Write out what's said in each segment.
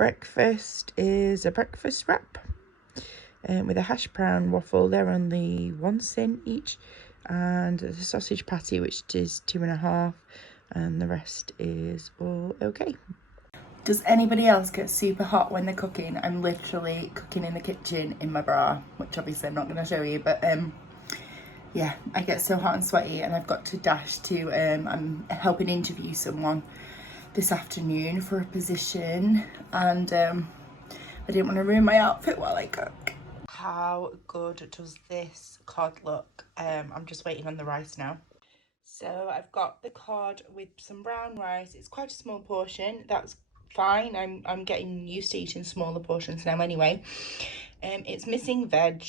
breakfast is a breakfast wrap with a hash brown waffle. They're only 1 cent each, and the sausage patty, which is 2.5, and the rest is all okay. Does anybody else get super hot when they're cooking? I'm literally cooking in the kitchen in my bra, which obviously I'm not going to show you, but yeah, I get so hot and sweaty, and I've got to dash to I'm helping interview someone this afternoon for a position, and I didn't want to ruin my outfit while I cook. How good does this cod look? I'm just waiting on the rice now. So I've got the cod with some brown rice. It's quite a small portion. That's fine. I'm getting used to eating smaller portions now anyway. It's missing veg.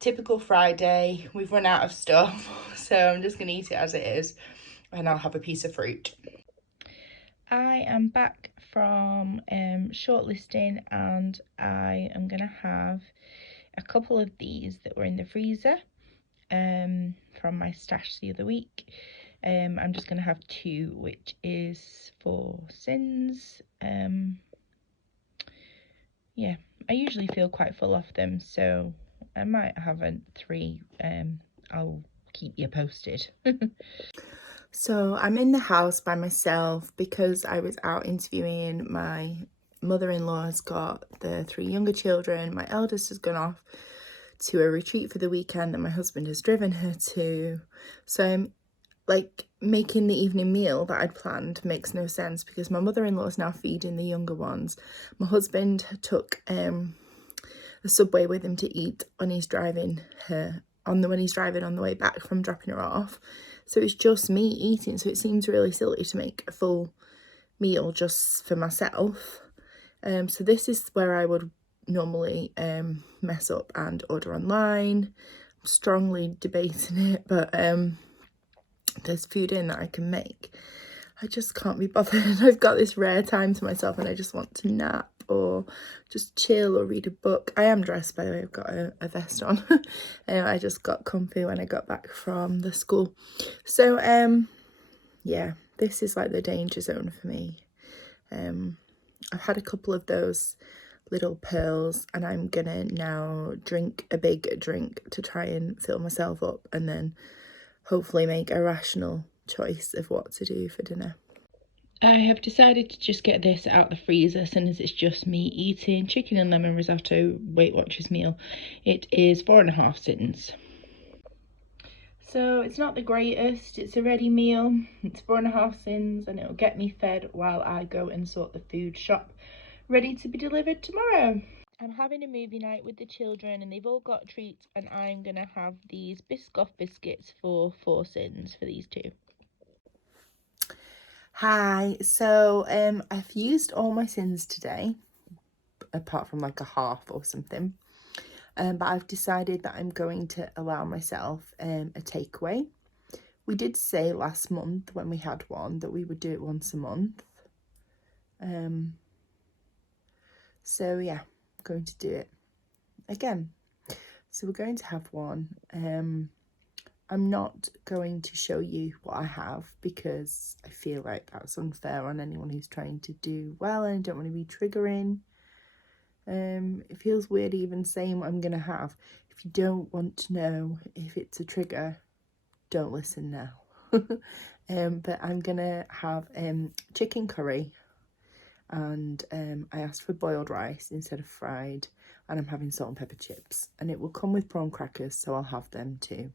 Typical Friday. We've run out of stuff, so I'm just gonna eat it as it is, and I'll have a piece of fruit. I am back from shortlisting, and I am gonna have a couple of these that were in the freezer from my stash the other week. I'm just gonna have 2, which is for syns. Yeah, I usually feel quite full of them, so I might have a 3. I'll keep you posted. So I'm in the house by myself because I was out interviewing. My mother-in-law has got the 3 younger children. My eldest has gone off to a retreat for the weekend that my husband has driven her to. So I'm like making the evening meal that I'd planned makes no sense because my mother-in-law is now feeding the younger ones. My husband took a Subway with him to eat when he's driving her on the way back from dropping her off. So it's just me eating, so it seems really silly to make a full meal just for myself. So this is where I would normally mess up and order online. I'm strongly debating it, but there's food in that I can make. I just can't be bothered. I've got this rare time to myself and I just want to nap or just chill or read a book. I am dressed, by the way. I've got a vest on. I just got comfy when I got back from the school. So yeah, this is like the danger zone for me. I've had a couple of those little pearls, and I'm gonna now drink a big drink to try and fill myself up, and then hopefully make a rational choice of what to do for dinner. I have decided to just get this out the freezer since it's just me eating chicken and lemon risotto Weight Watchers meal. It is 4.5 syns. So it's not the greatest, it's a ready meal, it's 4.5 syns, and it'll get me fed while I go and sort the food shop, ready to be delivered tomorrow. I'm having a movie night with the children and they've all got treats, and I'm gonna have these Biscoff biscuits for 4 syns for these 2. Hi, so I've used all my syns today, apart from like a half or something. But I've decided that I'm going to allow myself a takeaway. We did say last month when we had one that we would do it once a month. So yeah, I'm going to do it again. So we're going to have one. I'm not going to show you what I have because I feel like that's unfair on anyone who's trying to do well, and I don't want to be triggering. It feels weird even saying what I'm gonna have. If you don't want to know if it's a trigger, don't listen now. But I'm gonna have chicken curry, and I asked for boiled rice instead of fried, and I'm having salt and pepper chips, and it will come with prawn crackers, so I'll have them too.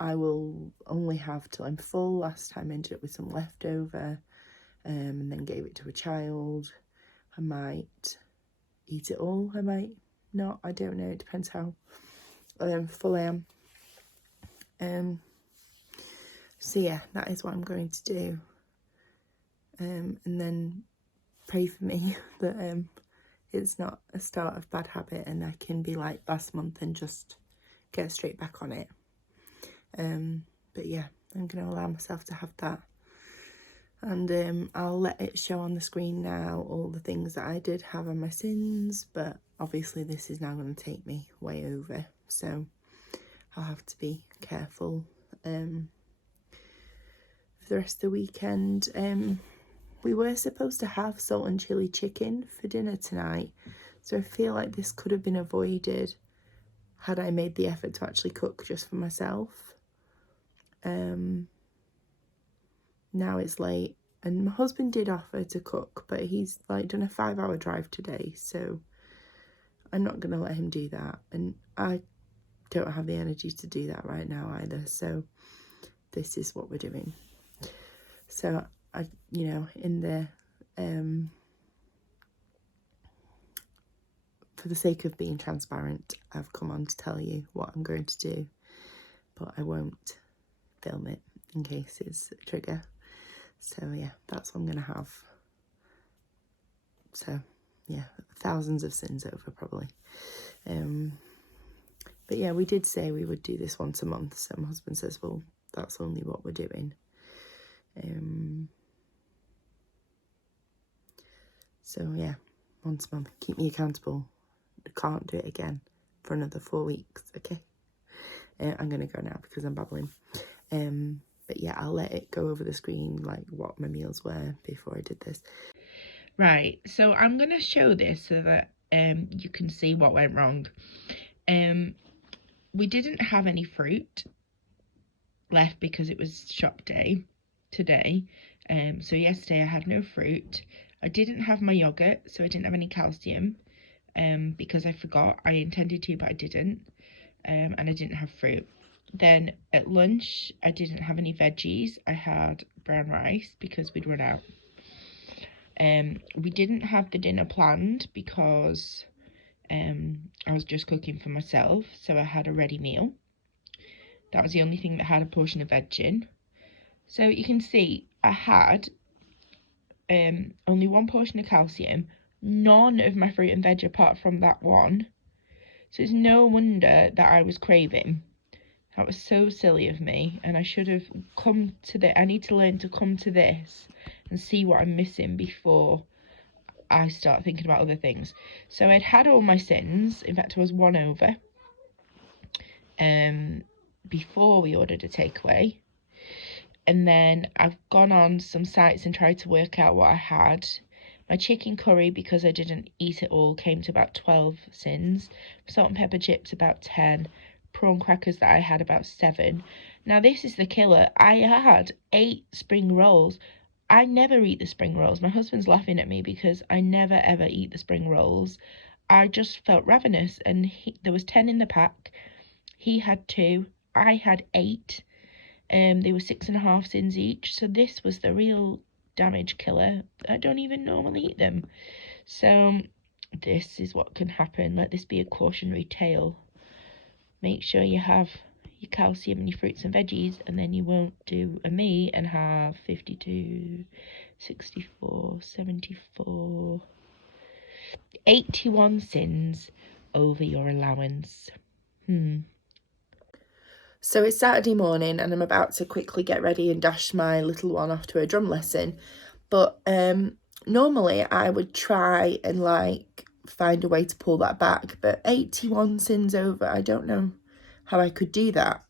I will only have till I'm full. Last time I ended up with some leftover, and then gave it to a child. I might eat it all, I might not, I don't know, it depends how full I am. So yeah, that is what I'm going to do, and then pray for me that it's not a start of bad habit and I can be like last month and just get straight back on it. But yeah, I'm gonna allow myself to have that, and I'll let it show on the screen now all the things that I did have on my syns, but obviously this is now going to take me way over, so I'll have to be careful for the rest of the weekend. we were supposed to have salt and chili chicken for dinner tonight, so I feel like this could have been avoided had I made the effort to actually cook just for myself. Now it's late, and my husband did offer to cook, but he's like done a 5-hour drive today, so I'm not going to let him do that, and I don't have the energy to do that right now either, so this is what we're doing. So I, you know, in the for the sake of being transparent, I've come on to tell you what I'm going to do, but I won't film it in case it's a trigger. So yeah, that's what I'm gonna have. So yeah, thousands of sins over probably. But yeah, we did say we would do this once a month, so my husband says, well, that's only what we're doing. So yeah, once a month, keep me accountable. I can't do it again for another 4 weeks, okay? I'm gonna go now because I'm babbling. But yeah, I'll let it go over the screen, like what my meals were before I did this. Right, so I'm gonna show this so that you can see what went wrong. We didn't have any fruit left because it was shop day today. So yesterday I had no fruit. I didn't have my yogurt, so I didn't have any calcium. Because I forgot. I intended to, but I didn't. And I didn't have fruit. Then at lunch, I didn't have any veggies. I had brown rice because we'd run out. We didn't have the dinner planned because I was just cooking for myself, so I had a ready meal. That was the only thing that had a portion of veg in. So you can see I had only one portion of calcium, none of my fruit and veg apart from that one. So it's no wonder that I was craving. That was so silly of me, and I should have come to I need to learn to come to this and see what I'm missing before I start thinking about other things. So I'd had all my sins. In fact, I was 1 over before we ordered a takeaway. And then I've gone on some sites and tried to work out what I had. My chicken curry, because I didn't eat it all, came to about 12 sins. Salt and pepper chips, about 10. Prawn crackers that I had, about 7. Now, this is the killer. I had 8 spring rolls. I never eat the spring rolls. My husband's laughing at me because I never, ever eat the spring rolls. I just felt ravenous, and there was 10 in the pack. He had 2. I had 8. They were 6.5 sins each, so this was the real damage killer. I don't even normally eat them, so this is what can happen. Let this be a cautionary tale. Make sure you have your calcium and your fruits and veggies, and then you won't do a me and have 52, 64, 74, 81 sins over your allowance. So it's Saturday morning and I'm about to quickly get ready and dash my little one off to a drum lesson. But normally I would try and like find a way to pull that back. But 81 sins over, I don't know how I could do that.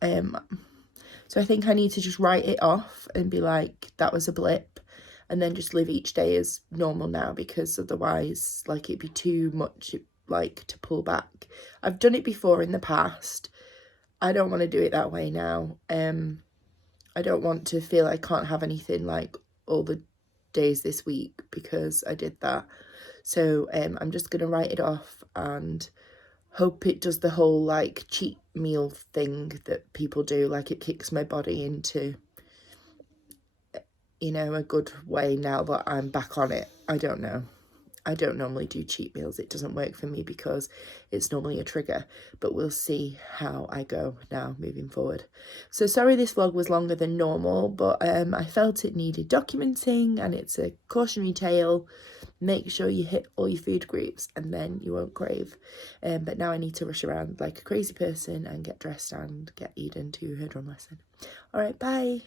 So I think I need to just write it off and be like, that was a blip. And then just live each day as normal now, because otherwise like it'd be too much like to pull back. I've done it before in the past. I don't want to do it that way now. I don't want to feel I can't have anything like all the days this week because I did that. So I'm just going to write it off and hope it does the whole like cheat meal thing that people do. Like it kicks my body into, you know, a good way now that I'm back on it. I don't know. I don't normally do cheat meals. It doesn't work for me because it's normally a trigger, but we'll see how I go now moving forward. So sorry this vlog was longer than normal, but I felt it needed documenting, and it's a cautionary tale. Make sure you hit all your food groups and then you won't crave. But now I need to rush around like a crazy person and get dressed and get Eden to her drum lesson. All right, bye.